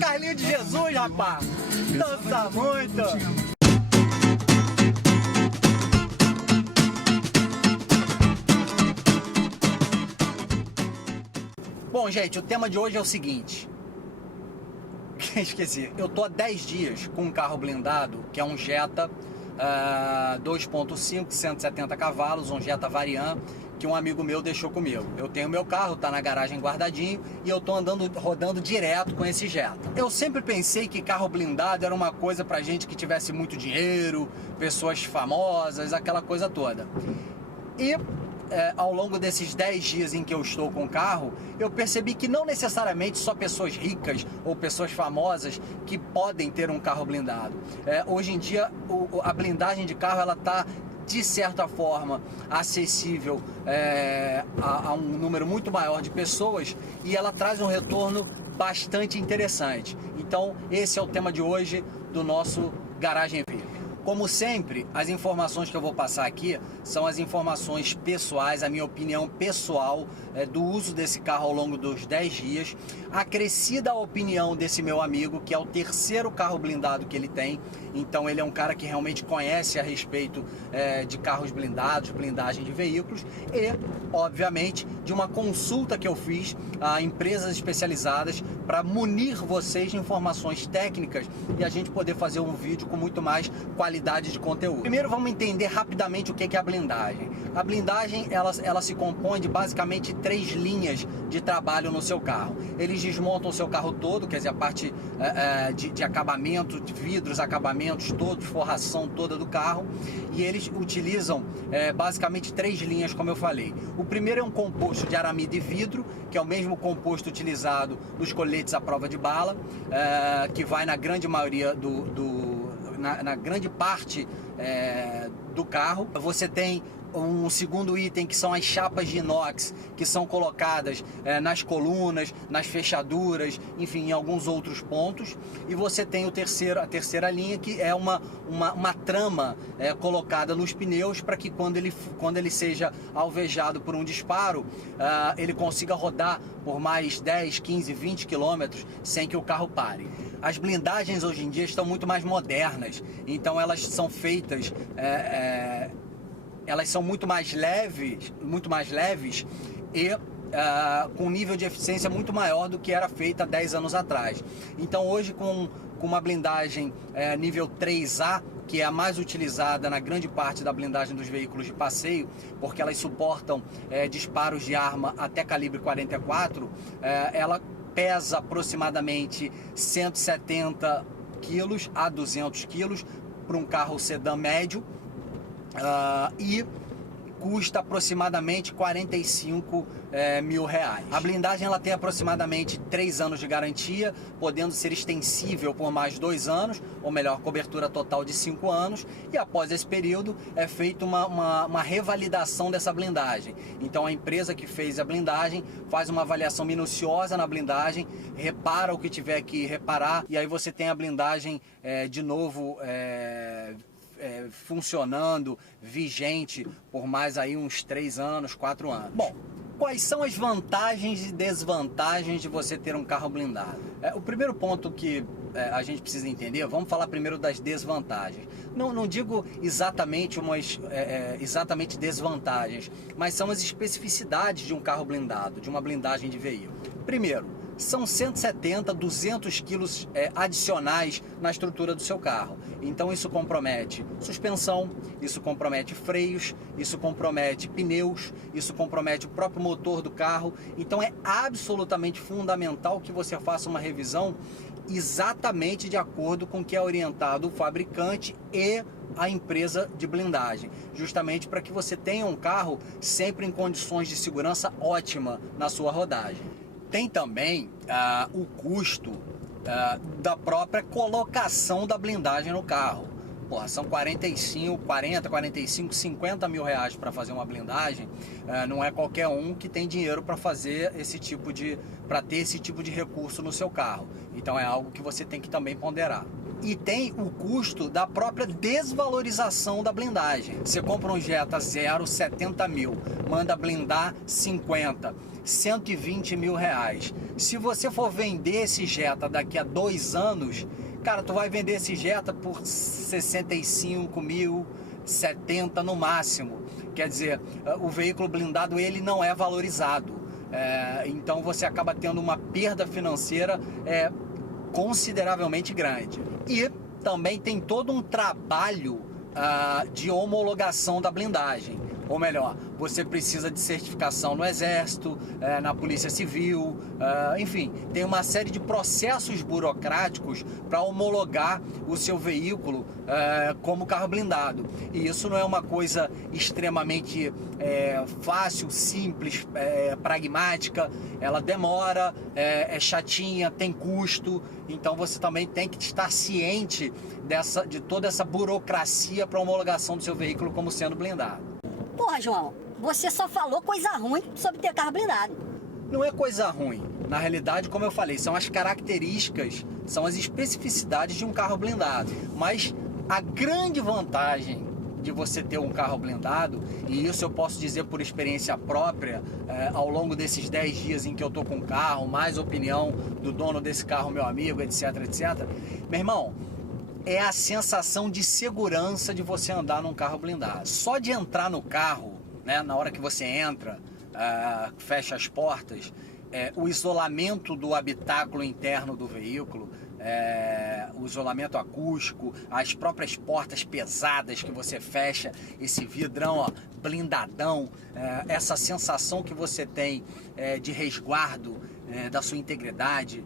Carlinhos de Jesus, rapaz. Dança muito. Bom, gente, o tema de hoje é o seguinte. Esqueci. Eu tô há 10 dias com um carro blindado, que é um Jetta 2.5, 170 cavalos, um Jetta Variant, que um amigo meu deixou comigo. Eu tenho meu carro, tá na garagem guardadinho, e eu tô rodando direto com esse Jetta. Eu sempre pensei que carro blindado era uma coisa pra gente que tivesse muito dinheiro, pessoas famosas, aquela coisa toda. E ao longo desses 10 dias em que eu estou com o carro, eu percebi que não necessariamente só pessoas ricas ou pessoas famosas que podem ter um carro blindado. Hoje em dia, a blindagem de carro, ela está, de certa forma, acessível a um número muito maior de pessoas, e ela traz um retorno bastante interessante. Então, esse é o tema de hoje do nosso Garagem V. Como sempre, as informações que eu vou passar aqui são as informações pessoais, a minha opinião pessoal do uso desse carro ao longo dos 10 dias, acrescida a opinião desse meu amigo, que é o terceiro carro blindado que ele tem. Então ele é um cara que realmente conhece a respeito de carros blindados, blindagem de veículos, e, obviamente, de uma consulta que eu fiz a empresas especializadas para munir vocês de informações técnicas e a gente poder fazer um vídeo com muito mais qualidade de conteúdo. Primeiro vamos entender rapidamente o que é a blindagem. A blindagem, ela se compõe de basicamente 3 linhas de trabalho no seu carro. Eles desmontam o seu carro todo, quer dizer, a parte de acabamento, de vidros, acabamentos todos, forração toda do carro, e eles utilizam basicamente 3 linhas, como eu falei. O primeiro é um composto de aramida e vidro, que é o mesmo composto utilizado nos coletes à prova de bala, que vai na grande maioria na grande parte do carro. Você tem um segundo item, que são as chapas de inox, que são colocadas nas colunas, nas fechaduras, enfim, em alguns outros pontos. E você tem a terceira linha, que é uma trama colocada nos pneus, para que quando ele seja alvejado por um disparo, ele consiga rodar por mais 10, 15, 20 quilômetros sem que o carro pare. As blindagens hoje em dia estão muito mais modernas, então elas são feitas... elas são muito mais leves e com um nível de eficiência muito maior do que era feita há 10 anos atrás. Então hoje, com uma blindagem nível 3A, que é a mais utilizada na grande parte da blindagem dos veículos de passeio, porque elas suportam disparos de arma até calibre 44, ela pesa aproximadamente 170 quilos a 200 quilos para um carro sedã médio, e custa aproximadamente 45 mil reais. A blindagem, ela tem aproximadamente 3 anos de garantia, podendo ser extensível por mais 2 anos, ou melhor, cobertura total de 5 anos, e após esse período é feita uma revalidação dessa blindagem. Então a empresa que fez a blindagem faz uma avaliação minuciosa na blindagem, repara o que tiver que reparar, e aí você tem a blindagem de novo funcionando, vigente por mais aí uns 3 anos, 4 anos. Bom, quais são as vantagens e desvantagens de você ter um carro blindado? O primeiro ponto que a gente precisa entender, vamos falar primeiro das desvantagens. Não digo exatamente exatamente desvantagens, mas são as especificidades de um carro blindado, de uma blindagem de veículo. Primeiro, são 170, 200 quilos adicionais na estrutura do seu carro. Então isso compromete suspensão, isso compromete freios, isso compromete pneus, isso compromete o próprio motor do carro. Então é absolutamente fundamental que você faça uma revisão exatamente de acordo com o que é orientado o fabricante e a empresa de blindagem, justamente para que você tenha um carro sempre em condições de segurança ótima na sua rodagem. Tem também o custo da própria colocação da blindagem no carro. Porra, são 40, 45, 50 mil reais para fazer uma blindagem. Não é qualquer um que tem dinheiro para fazer para ter esse tipo de recurso no seu carro. Então é algo que você tem que também ponderar. E tem o custo da própria desvalorização da blindagem. Você compra um Jetta 0, 70 mil, manda blindar 50, 120 mil reais. Se você for vender esse Jetta daqui a 2 anos, cara, tu vai vender esse Jetta por 65 mil, 70 no máximo. Quer dizer, o veículo blindado ele não é valorizado. Então você acaba tendo uma perda financeira consideravelmente grande. E também tem todo um trabalho de homologação da blindagem. Ou melhor, você precisa de certificação no Exército, na Polícia Civil, enfim, tem uma série de processos burocráticos para homologar o seu veículo como carro blindado. E isso não é uma coisa extremamente fácil, simples, pragmática, ela demora, é chatinha, tem custo, então você também tem que estar ciente de toda essa burocracia para homologação do seu veículo como sendo blindado. Porra, João, você só falou coisa ruim sobre ter carro blindado. Não é coisa ruim. Na realidade, como eu falei, são as características, são as especificidades de um carro blindado. Mas a grande vantagem de você ter um carro blindado, e isso eu posso dizer por experiência própria, ao longo desses 10 dias em que eu tô com o carro, mais opinião do dono desse carro, meu amigo, etc, etc. Meu irmão, é a sensação de segurança de você andar num carro blindado. Só de entrar no carro, né, na hora que você entra, fecha as portas, o isolamento do habitáculo interno do veículo, o isolamento acústico, as próprias portas pesadas que você fecha, esse vidrão blindadão, essa sensação que você tem de resguardo da sua integridade,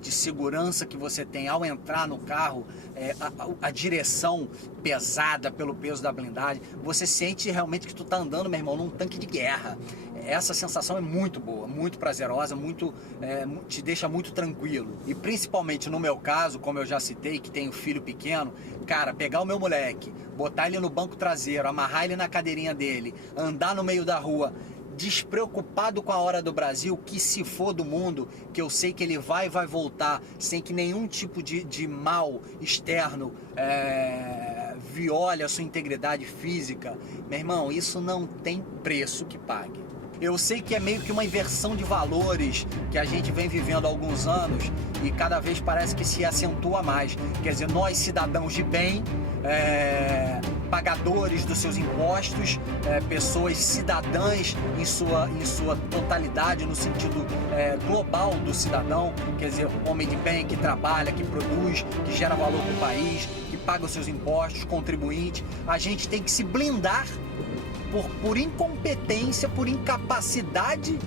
de segurança que você tem ao entrar no carro, a direção pesada pelo peso da blindagem, você sente realmente que tu tá andando, meu irmão, num tanque de guerra. Essa sensação é muito boa, muito prazerosa, te deixa muito tranquilo. E principalmente no meu caso, como eu já citei, que tenho filho pequeno, cara, pegar o meu moleque, botar ele no banco traseiro, amarrar ele na cadeirinha dele, andar no meio da rua, despreocupado com a hora do Brasil, que se for do mundo, que eu sei que ele vai voltar sem que nenhum tipo de mal externo viole a sua integridade física, meu irmão, isso não tem preço que pague. Eu sei que é meio que uma inversão de valores que a gente vem vivendo há alguns anos e cada vez parece que se acentua mais. Quer dizer, nós cidadãos de bem, pagadores dos seus impostos, pessoas cidadãs em sua totalidade, no sentido global do cidadão, quer dizer, homem de bem que trabalha, que produz, que gera valor para o país, que paga os seus impostos, contribuinte. A gente tem que se blindar por incompetência, por incapacidade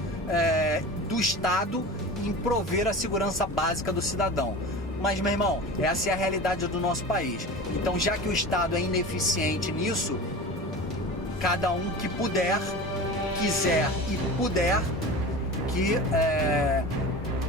do Estado em prover a segurança básica do cidadão. Mas, meu irmão, essa é a realidade do nosso país. Então, já que o Estado é ineficiente nisso, cada um que puder, quiser e puder, que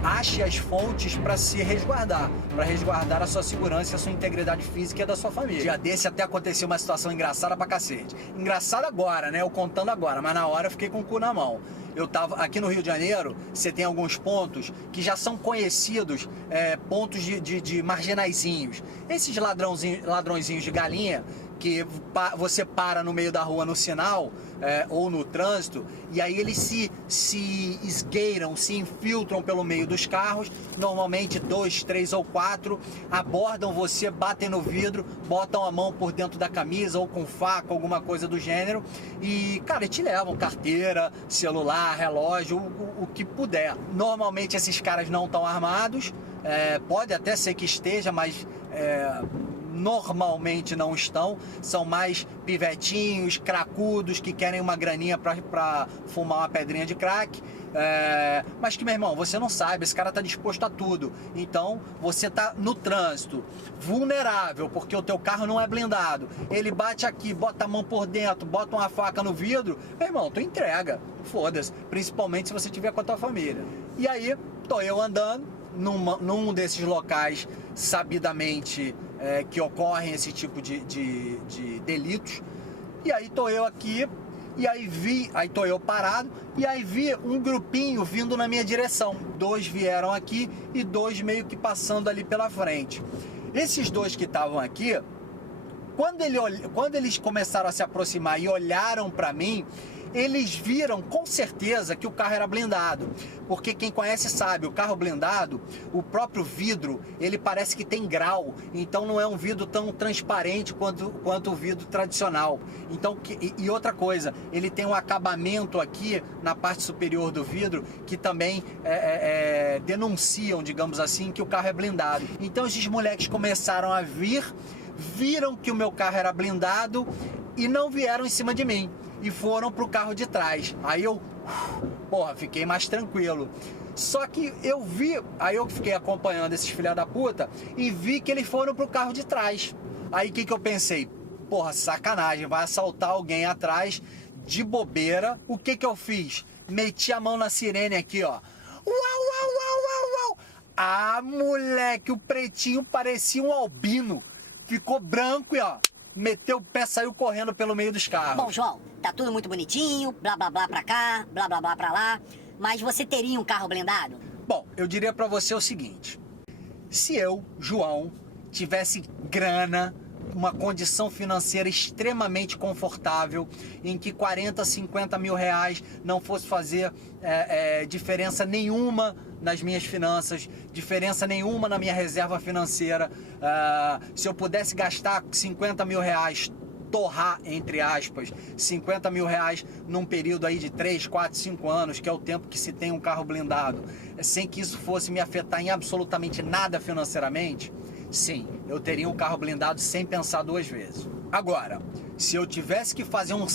ache as fontes para se resguardar, para resguardar a sua segurança e a sua integridade física e a da sua família. Dia desse até aconteceu uma situação engraçada pra cacete. Engraçada agora, né? Eu contando agora, mas na hora eu fiquei com o cu na mão. Eu tava aqui no Rio de Janeiro, você tem alguns pontos que já são conhecidos, pontos de marginaizinhos. Esses ladrõezinhos de galinha, que você para no meio da rua no sinal ou no trânsito, e aí eles se esgueiram, se infiltram pelo meio dos carros, normalmente 2, 3 ou 4, abordam você, batem no vidro, botam a mão por dentro da camisa ou com faca, alguma coisa do gênero, e, cara, te levam carteira, celular, relógio, o que puder. Normalmente esses caras não estão armados, pode até ser que esteja, mas normalmente não estão, são mais pivetinhos, cracudos, que querem uma graninha para fumar uma pedrinha de crack, mas que, meu irmão, você não sabe, esse cara tá disposto a tudo, então você tá no trânsito, vulnerável, porque o teu carro não é blindado, ele bate aqui, bota a mão por dentro, bota uma faca no vidro, meu irmão, tu entrega, foda-se, principalmente se você tiver com a tua família. E aí, tô eu andando num desses locais sabidamente que ocorrem esse tipo de delitos, e aí tô eu aqui, e aí tô eu parado, e aí vi um grupinho vindo na minha direção, 2 vieram aqui e 2 meio que passando ali pela frente. Esses dois que estavam aqui, quando eles começaram a se aproximar e olharam para mim, eles viram com certeza que o carro era blindado, porque quem conhece sabe, o carro blindado, o próprio vidro, ele parece que tem grau, então não é um vidro tão transparente quanto o vidro tradicional. Então, e outra coisa, ele tem um acabamento aqui na parte superior do vidro que também denunciam, digamos assim, que o carro é blindado. Então esses moleques começaram a viram que o meu carro era blindado e não vieram em cima de mim. E foram pro carro de trás. Aí eu, fiquei mais tranquilo. Só que aí eu fiquei acompanhando esses filha da puta e vi que eles foram pro carro de trás. Aí o que eu pensei? Sacanagem, vai assaltar alguém atrás de bobeira. O que eu fiz? Meti a mão na sirene aqui, ó. Uau, uau, uau, uau, uau. Ah, moleque, o pretinho parecia um albino. Ficou branco e ó, meteu o pé, saiu correndo pelo meio dos carros. Bom, João, tá tudo muito bonitinho, blá blá blá pra cá, blá blá blá pra lá, mas você teria um carro blindado? Bom, eu diria pra você o seguinte: se eu, João, tivesse grana, uma condição financeira extremamente confortável, em que 40, 50 mil reais não fosse fazer diferença nenhuma nas minhas finanças, diferença nenhuma na minha reserva financeira, se eu pudesse gastar 50 mil reais, torrar, entre aspas, 50 mil reais num período aí de 3, 4, 5 anos, que é o tempo que se tem um carro blindado, sem que isso fosse me afetar em absolutamente nada financeiramente, sim, eu teria um carro blindado sem pensar duas vezes. Agora, se eu tivesse que fazer um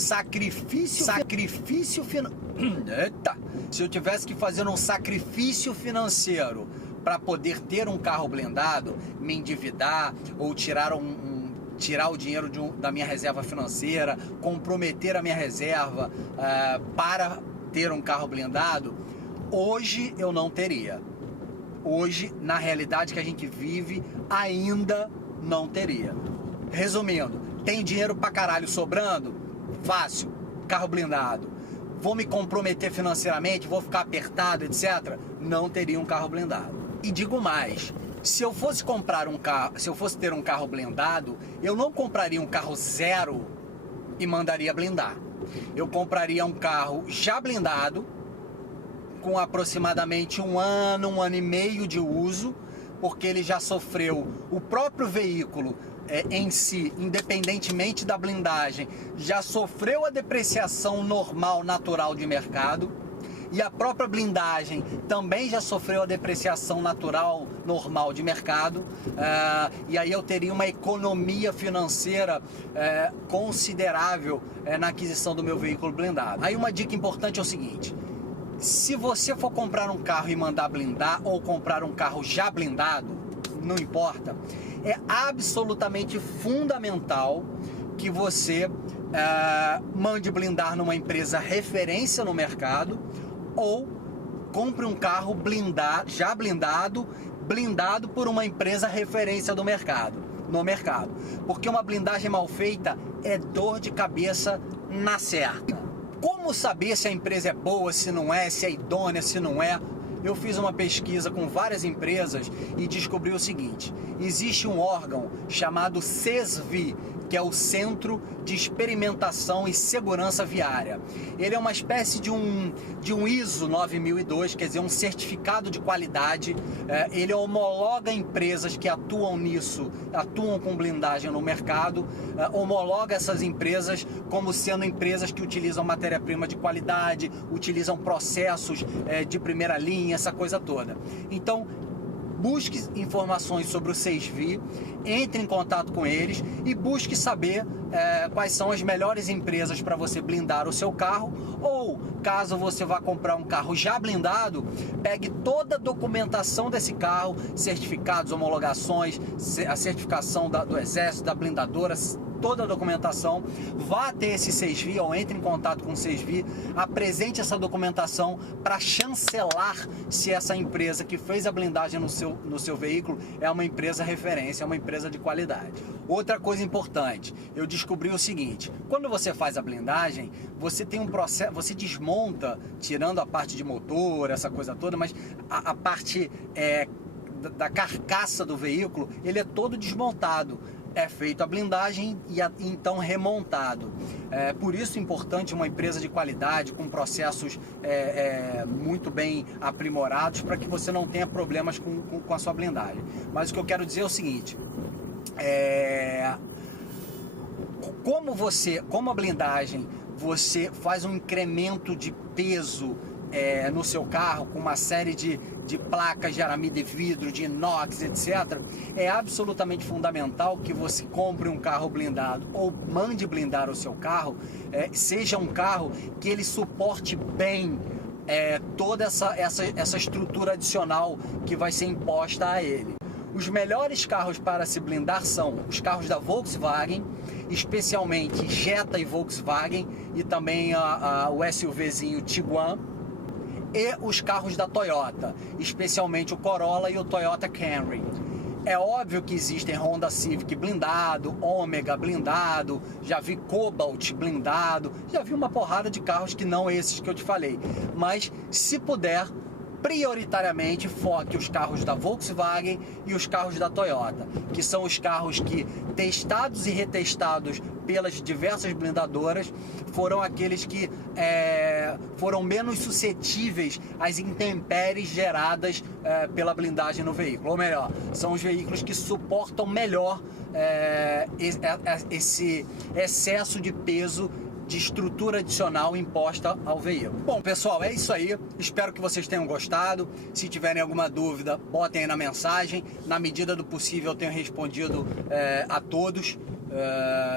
se eu tivesse que fazer um sacrifício financeiro para poder ter um carro blindado, me endividar ou tirar o dinheiro da minha reserva financeira, comprometer a minha reserva para ter um carro blindado, hoje eu não teria. Hoje, na realidade que a gente vive, ainda não teria. Resumindo, tem dinheiro pra caralho sobrando? Fácil, carro blindado. Vou me comprometer financeiramente, vou ficar apertado, etc. Não teria um carro blindado. E digo mais, se eu fosse ter um carro blindado, eu não compraria um carro zero e mandaria blindar. Eu compraria um carro já blindado, com aproximadamente um ano e meio de uso, porque ele já sofreu, o próprio veículo em si, independentemente da blindagem, já sofreu a depreciação normal, natural de mercado, e a própria blindagem também já sofreu a depreciação natural, normal de mercado, e aí eu teria uma economia financeira considerável na aquisição do meu veículo blindado. Aí uma dica importante é o seguinte: se você for comprar um carro e mandar blindar, ou comprar um carro já blindado, não importa, é absolutamente fundamental que você mande blindar numa empresa referência no mercado, ou compre um carro já blindado por uma empresa referência no mercado. Porque uma blindagem mal feita é dor de cabeça na certa. Como saber se a empresa é boa, se não é, se é idônea, se não é? Eu fiz uma pesquisa com várias empresas e descobri o seguinte: existe um órgão chamado CESVI, que é o Centro de Experimentação e Segurança Viária. Ele é uma espécie de um ISO 9002, quer dizer, um certificado de qualidade. Ele homologa empresas que atuam com blindagem no mercado, homologa essas empresas como sendo empresas que utilizam matéria-prima de qualidade, utilizam processos de primeira linha, essa coisa toda. Então, busque informações sobre o CESVI, entre em contato com eles e busque saber quais são as melhores empresas para você blindar o seu carro, ou caso você vá comprar um carro já blindado, pegue toda a documentação desse carro, certificados, homologações, a certificação do Exército, da blindadora, toda a documentação, vá até esse CESVI ou entre em contato com o CESVI, apresente essa documentação para chancelar se essa empresa que fez a blindagem no seu veículo é uma empresa referência, é uma empresa de qualidade. Outra coisa importante, eu descobri o seguinte: quando você faz a blindagem, você tem um processo, você desmonta, tirando a parte de motor, essa coisa toda, mas a parte da carcaça do veículo, ele é todo desmontado. É feito a blindagem e então remontado. Por isso é importante uma empresa de qualidade, com processos muito bem aprimorados, para que você não tenha problemas com a sua blindagem. Mas o que eu quero dizer é o seguinte, como a blindagem, você faz um incremento de peso no seu carro, com uma série de placas de arame de vidro, de inox, etc. É absolutamente fundamental que você compre um carro blindado ou mande blindar o seu carro, seja um carro que ele suporte bem toda essa estrutura adicional que vai ser imposta a ele. Os melhores carros para se blindar são os carros da Volkswagen, especialmente Jetta e Volkswagen, e também o SUVzinho Tiguan, e os carros da Toyota, especialmente o Corolla e o Toyota Camry. É óbvio que existem Honda Civic blindado, Ômega blindado, já vi Cobalt blindado, já vi uma porrada de carros que não esses que eu te falei. Mas, se puder, prioritariamente foque os carros da Volkswagen e os carros da Toyota, que são os carros que, testados e retestados pelas diversas blindadoras, foram aqueles que foram menos suscetíveis às intempéries geradas pela blindagem no veículo. Ou melhor, são os veículos que suportam melhor esse excesso de peso de estrutura adicional imposta ao veículo. Bom, pessoal, é isso aí. Espero que vocês tenham gostado. Se tiverem alguma dúvida, botem aí na mensagem. Na medida do possível, eu tenho respondido a todos.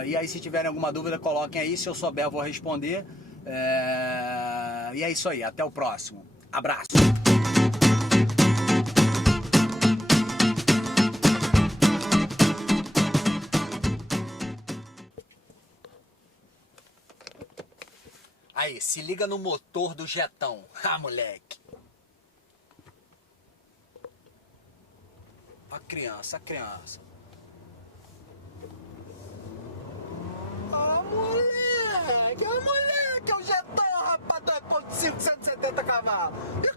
E aí, se tiverem alguma dúvida, coloquem aí. Se eu souber, eu vou responder. E é isso aí. Até o próximo. Abraço! Aí, se liga no motor do Jetão. Ah, moleque. A criança. Ah, moleque, é o Jetão, rapaz, 2.5, 170 cavalos. E o